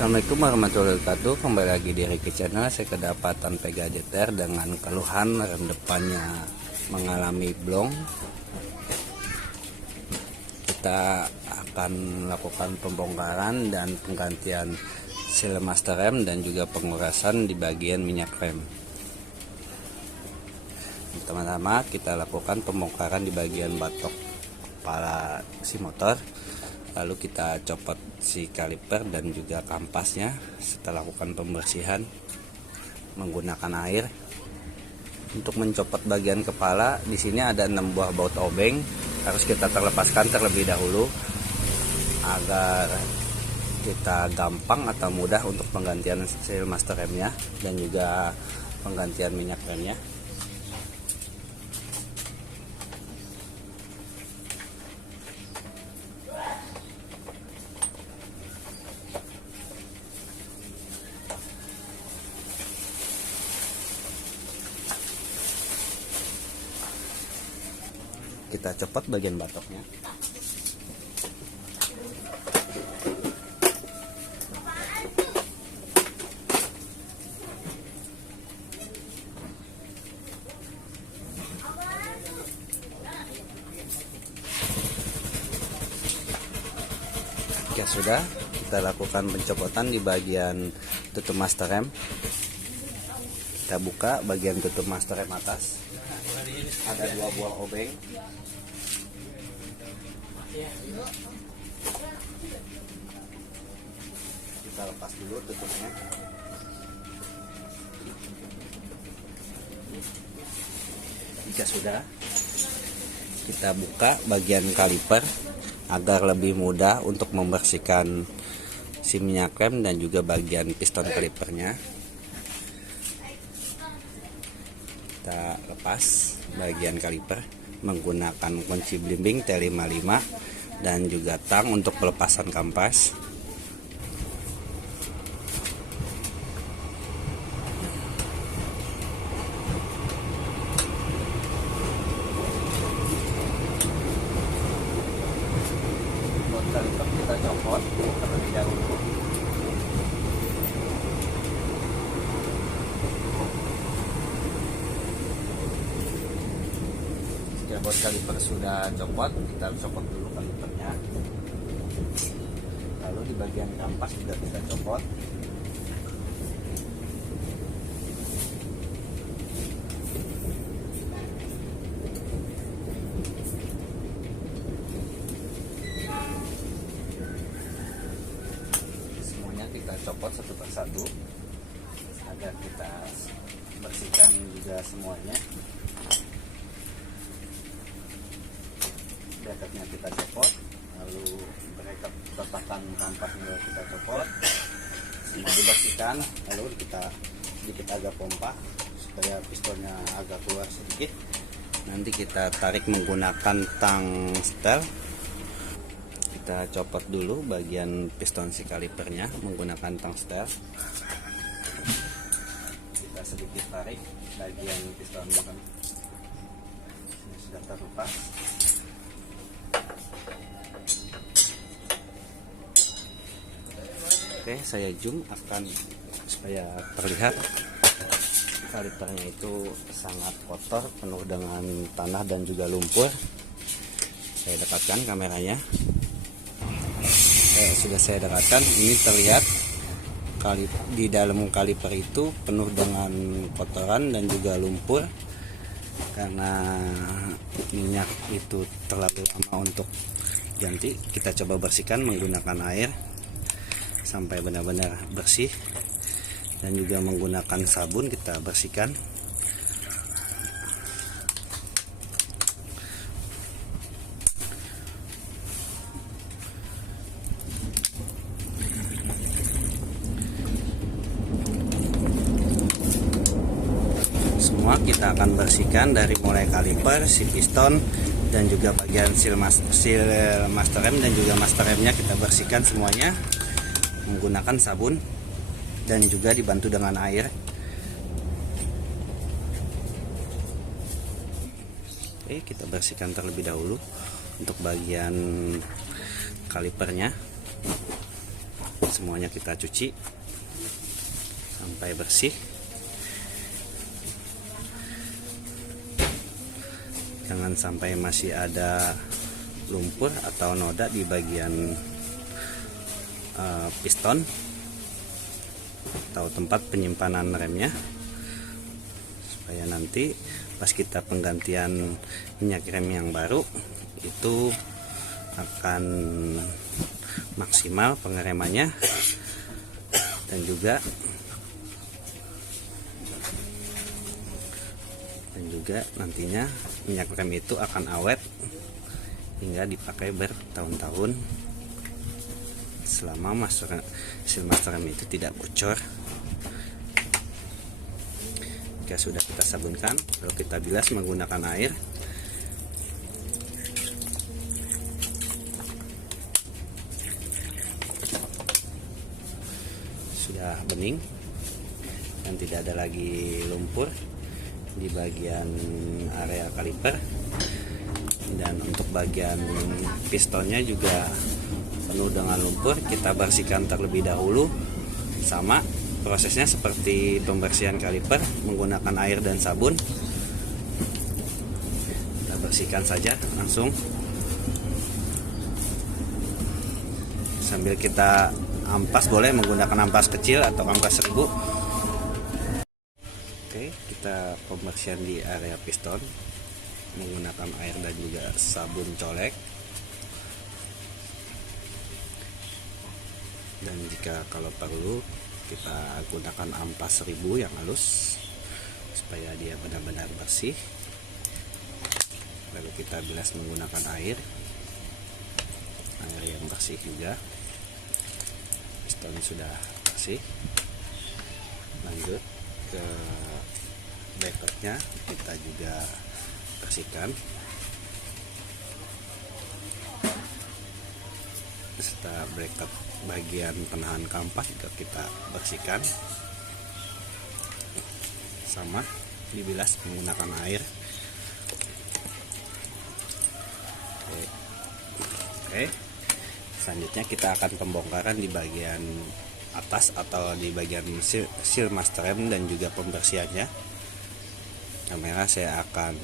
Assalamualaikum warahmatullahi wabarakatuh. Kembali lagi di Ricky Channel. Saya kedapatan Pega JTR dengan keluhan rem depannya mengalami blong. Kita akan melakukan pembongkaran dan penggantian seal master rem dan juga pengurasan di bagian minyak rem. Pertama-tama kita lakukan pembongkaran di bagian batok kepala si motor. Lalu kita copot si kaliper dan juga kampasnya. Setelah lakukan pembersihan menggunakan air. Untuk mencopot bagian kepala, di sini ada 6 buah baut obeng. Harus kita terlepaskan terlebih dahulu agar kita gampang atau mudah untuk penggantian seal master remnya dan juga penggantian minyak remnya. Kita copot bagian batoknya. Jika sudah, kita lakukan pencopotan di bagian tutup master rem. Kita buka bagian tutup master rem atas. Ada 2 buah obeng. Kita lepas dulu tutupnya. Jika sudah, kita buka bagian kaliper agar lebih mudah untuk membersihkan si minyak rem dan juga bagian piston kalipernya. Kita lepas bagian kaliper menggunakan kunci blimbing T55 dan juga tang untuk pelepasan kampas. Buat kaliper kita copot terlebih dahulu. Buat kaliper sudah copot, kita copot dulu kalipernya. Lalu di bagian kampas juga kita copot. Semuanya kita copot satu persatu agar kita bersihkan juga semuanya. Bracketnya kita copot, lalu bracket tatakan kampas juga kita copot, semua dibersihkan. Lalu kita agak pompa supaya pistonnya agak keluar sedikit. Nanti kita tarik menggunakan tang setel. Kita copot dulu bagian piston si kalipernya menggunakan tang setel. Kita sedikit tarik bagian piston ini sudah terlepas. Oke, saya zoom akan supaya terlihat kalipernya itu sangat kotor, penuh dengan tanah dan juga lumpur. Saya dekatkan kameranya. Sudah saya dekatkan, ini terlihat di dalam kaliper itu penuh dengan kotoran dan juga lumpur karena minyak itu terlalu lama untuk ganti. Kita coba bersihkan menggunakan air sampai benar-benar bersih dan juga menggunakan sabun kita bersihkan. Semua kita akan bersihkan dari mulai kaliper, si piston dan juga bagian seal master rem dan juga master remnya kita bersihkan semuanya menggunakan sabun dan juga dibantu dengan air. Oke, kita bersihkan terlebih dahulu untuk bagian kalipernya. semuanya kita cuci sampai bersih. Jangan sampai masih ada lumpur atau noda di bagian piston atau tempat penyimpanan remnya, supaya nanti pas kita penggantian minyak rem yang baru itu akan maksimal pengeremannya, dan juga nantinya minyak rem itu akan awet hingga dipakai bertahun-tahun selama seal master rem itu tidak bocor. Jika sudah kita sabunkan, lalu kita bilas menggunakan air. Sudah bening dan tidak ada lagi lumpur di bagian area kaliper, dan untuk bagian pistonnya juga penuh dengan lumpur. Kita bersihkan terlebih dahulu, sama prosesnya seperti pembersihan kaliper menggunakan air dan sabun. Kita bersihkan saja langsung sambil kita ampas, boleh menggunakan ampas kecil atau ampas serbu. Oke, kita pembersihan di area piston menggunakan air dan juga sabun colek. Dan jika kalau perlu kita gunakan ampas 1000 yang halus supaya dia benar-benar bersih. Lalu kita bilas menggunakan air yang bersih juga. Piston sudah bersih. Lanjut ke bracketnya, kita juga bersihkan serta bracket bagian penahan kampas juga kita bersihkan, sama dibilas menggunakan air. Oke. Selanjutnya kita akan pembongkaran di bagian atas atau di bagian seal master rem dan juga pembersihannya. Kamera saya akan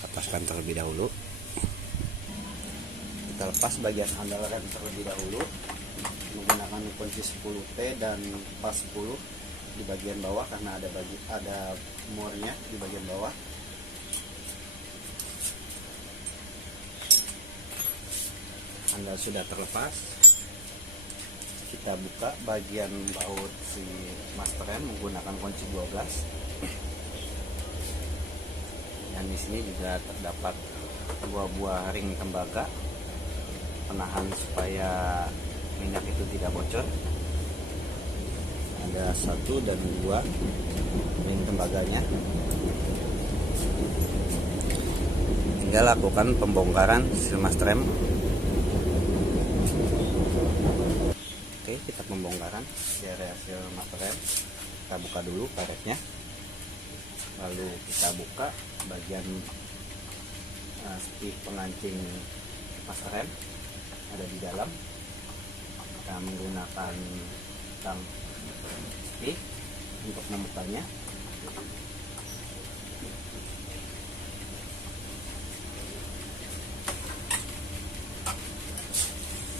lepaskan terlebih dahulu. Kita lepas bagian handle rem terlebih dahulu menggunakan kunci 10T dan pas 10 di bagian bawah, karena ada murnya di bagian bawah. Handle sudah terlepas. Kita buka bagian baut si master rem menggunakan kunci 12. Dan di sini juga terdapat 2 buah ring tembaga penahan supaya minyak itu tidak bocor. Ada 1 dan 2 ring tembaganya. Tinggal lakukan pembongkaran seal master rem. Oke, kita pembongkaran di area seal master rem. Kita buka dulu karetnya. Lalu kita buka bagian spik pengancing master rem ada di dalam. Kita menggunakan tang spik untuk membukanya.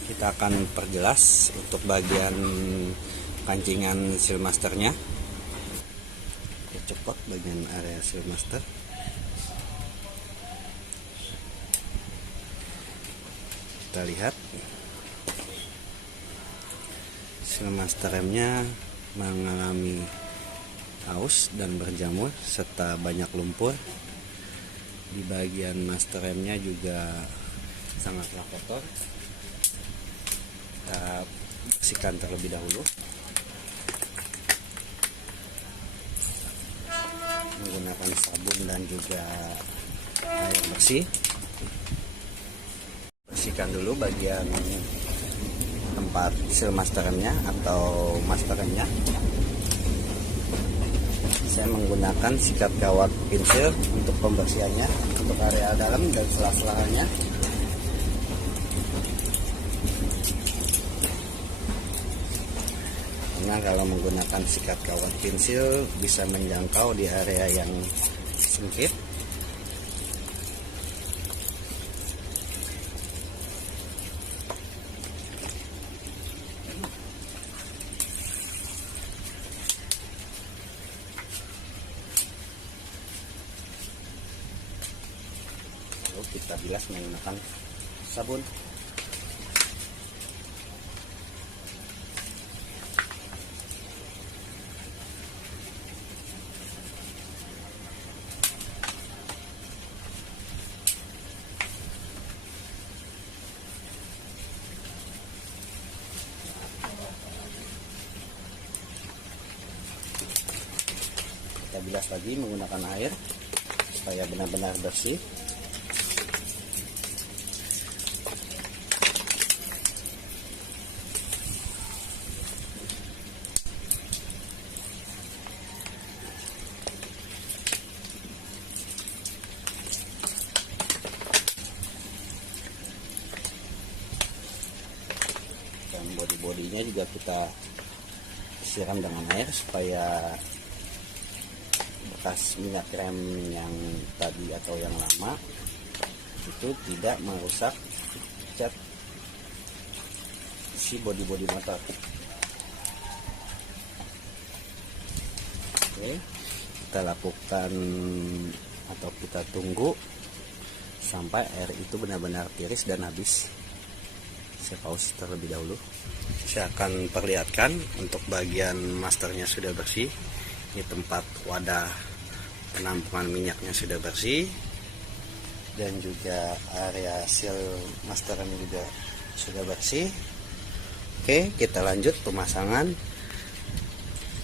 Kita akan perjelas untuk bagian kancingan seal masternya. Copot bagian area seal master. Kita lihat seal master remnya mengalami aus dan berjamur serta banyak lumpur. Di bagian master remnya juga sangatlah kotor. Kita bersihkan terlebih dahulu menggunakan sabun dan juga air bersih. Bersihkan dulu bagian tempat seal master remnya atau master remnya. Saya menggunakan sikat kawat pensil untuk pembersihannya untuk area dalam dan sela-selanya. karena kalau menggunakan sikat kawat pensil bisa menjangkau di area yang sempit. Lalu kita bilas menggunakan sabun. Kita bilas lagi menggunakan air supaya benar-benar bersih. Dan bodi-bodinya juga kita siram dengan air supaya bekas minyak rem yang tadi atau yang lama itu tidak merusak cat si bodi-bodi motor. Oke, kita lakukan atau kita tunggu sampai air itu benar-benar tiris dan habis. Saya pause terlebih dahulu. Saya akan perlihatkan untuk bagian masternya sudah bersih. Ini tempat wadah penampungan minyaknya sudah bersih, dan juga area seal masternya juga sudah bersih. Oke, kita lanjut pemasangan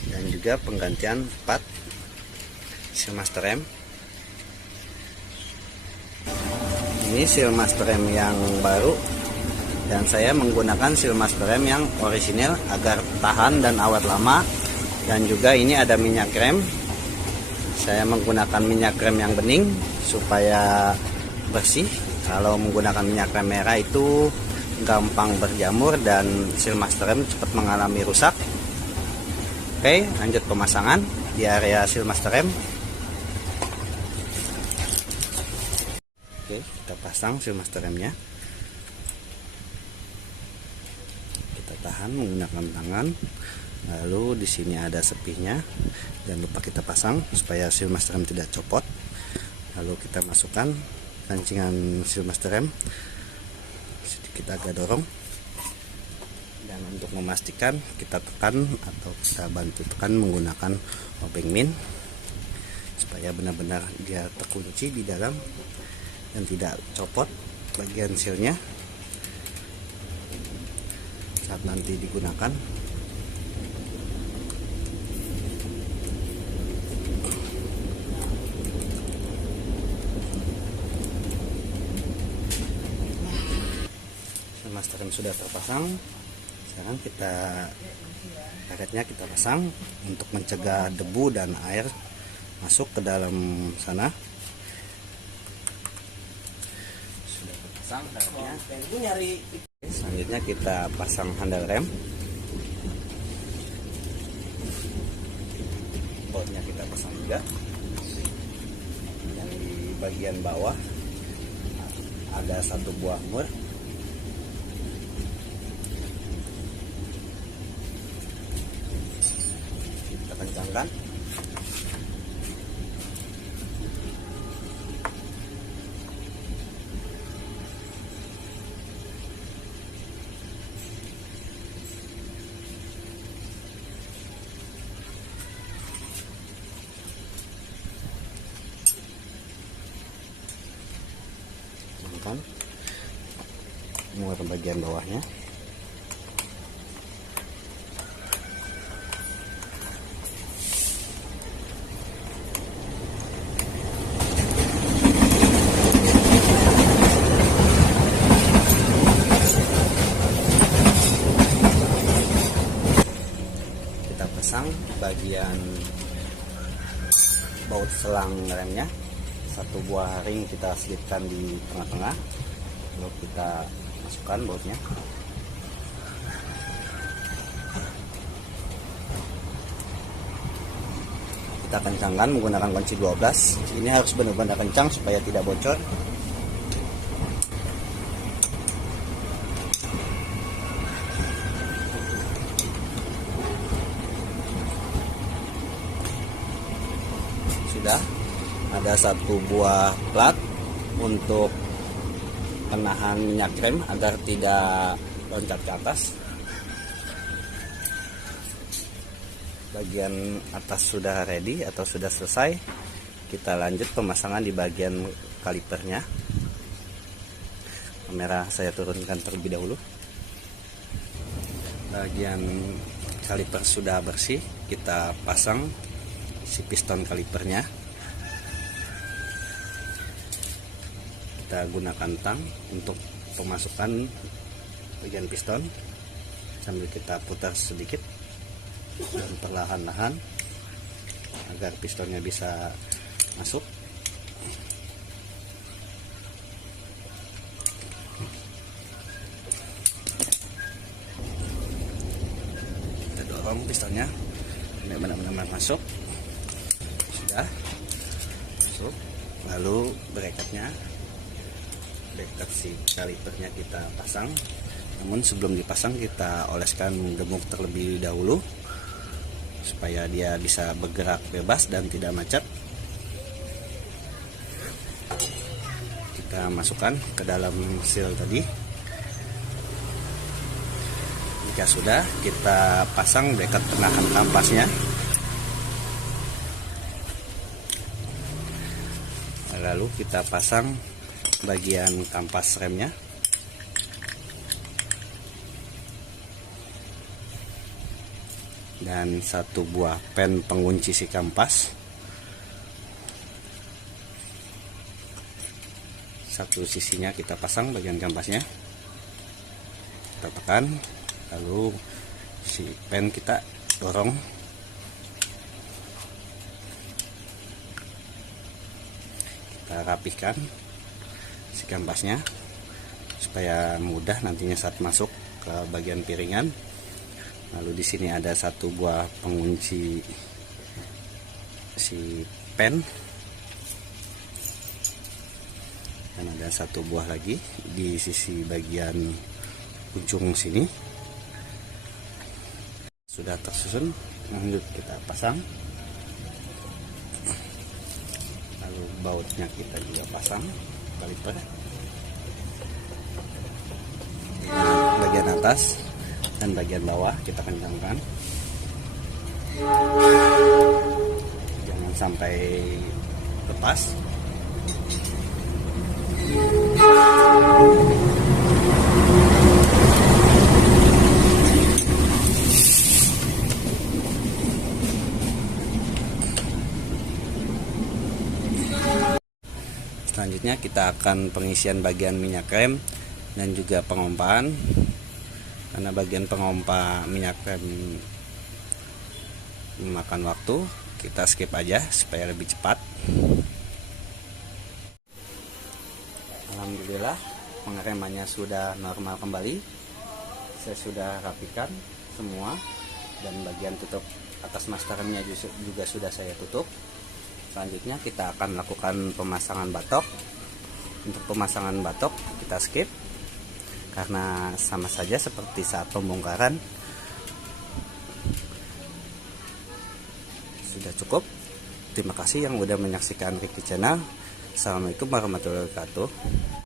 dan juga penggantian part seal master rem. Ini seal master rem yang baru, dan saya menggunakan seal master rem yang orisinil agar tahan dan awet lama. Dan juga ini ada minyak rem. Saya menggunakan minyak rem yang bening supaya bersih. Kalau menggunakan minyak rem merah itu gampang berjamur dan seal master rem cepat mengalami rusak. Oke, lanjut pemasangan di area seal master rem. Oke, kita pasang seal master remnya. Kita tahan menggunakan tangan. Lalu di sini ada sepinya, jangan lupa kita pasang supaya seal master rem tidak copot. Lalu kita masukkan rancingan seal master rem, sedikit agak dorong, dan untuk memastikan kita tekan atau kita bantu tekan menggunakan obeng min supaya benar-benar dia terkunci di dalam dan tidak copot bagian sealnya saat nanti digunakan. Master rem sudah terpasang. Sekarang karetnya kita pasang untuk mencegah debu dan air masuk ke dalam sana. Sudah terpasang karetnya. Selanjutnya kita pasang handle rem. Bautnya kita pasang juga. Yang di bagian bawah ada satu buah mur. Kencangkan. Kencangkan. Mulai ke bagian bawahnya. Pasang bagian baut selang remnya, satu buah ring kita selipkan di tengah-tengah, lalu kita masukkan bautnya. kita kencangkan menggunakan kunci 12. Ini harus benar-benar kencang supaya tidak bocor. Sudah ada satu buah plat untuk penahan minyak rem agar tidak loncat ke atas. Bagian atas sudah ready atau sudah selesai. Kita lanjut pemasangan di bagian kalipernya. Kamera saya turunkan terlebih dahulu. Bagian kaliper sudah bersih, kita pasang si piston kalipernya. Kita gunakan tang untuk pemasukan bagian piston sambil kita putar sedikit dan perlahan-lahan agar pistonnya bisa masuk. Kita dorong pistonnya sampai benar-benar masuk. Sudah masuk. Lalu bracketnya, bracket si kalipernya kita pasang. Namun sebelum dipasang kita oleskan gemuk terlebih dahulu supaya dia bisa bergerak bebas dan tidak macet. Kita masukkan ke dalam seal tadi. Jika sudah, kita pasang bracket penahan kampasnya. Lalu kita pasang bagian kampas remnya. Dan satu buah pen pengunci si kampas. Satu sisinya kita pasang bagian kampasnya. Kita tekan, lalu si pen kita dorong. Kita rapihkan si kampasnya supaya mudah nantinya saat masuk ke bagian piringan. Lalu di sini ada satu buah pengunci si pen dan ada satu buah lagi di sisi bagian ujung sini. Sudah tersusun, lanjut kita pasang. Lalu bautnya kita juga pasang kaliper. Bagian atas dan bagian bawah kita kencangkan, jangan sampai lepas. Selanjutnya kita akan pengisian bagian minyak rem dan juga pengompaan. Karena bagian pengompa minyak rem memakan waktu, kita skip aja supaya lebih cepat. Alhamdulillah pengeremannya sudah normal kembali. Saya sudah rapikan semua dan bagian tutup atas maskernya juga sudah saya tutup. Selanjutnya kita akan lakukan pemasangan batok. Untuk pemasangan batok kita skip karena sama saja seperti saat pembongkaran. Sudah cukup. Terima kasih yang sudah menyaksikan Ricky Channel. Assalamualaikum warahmatullahi wabarakatuh.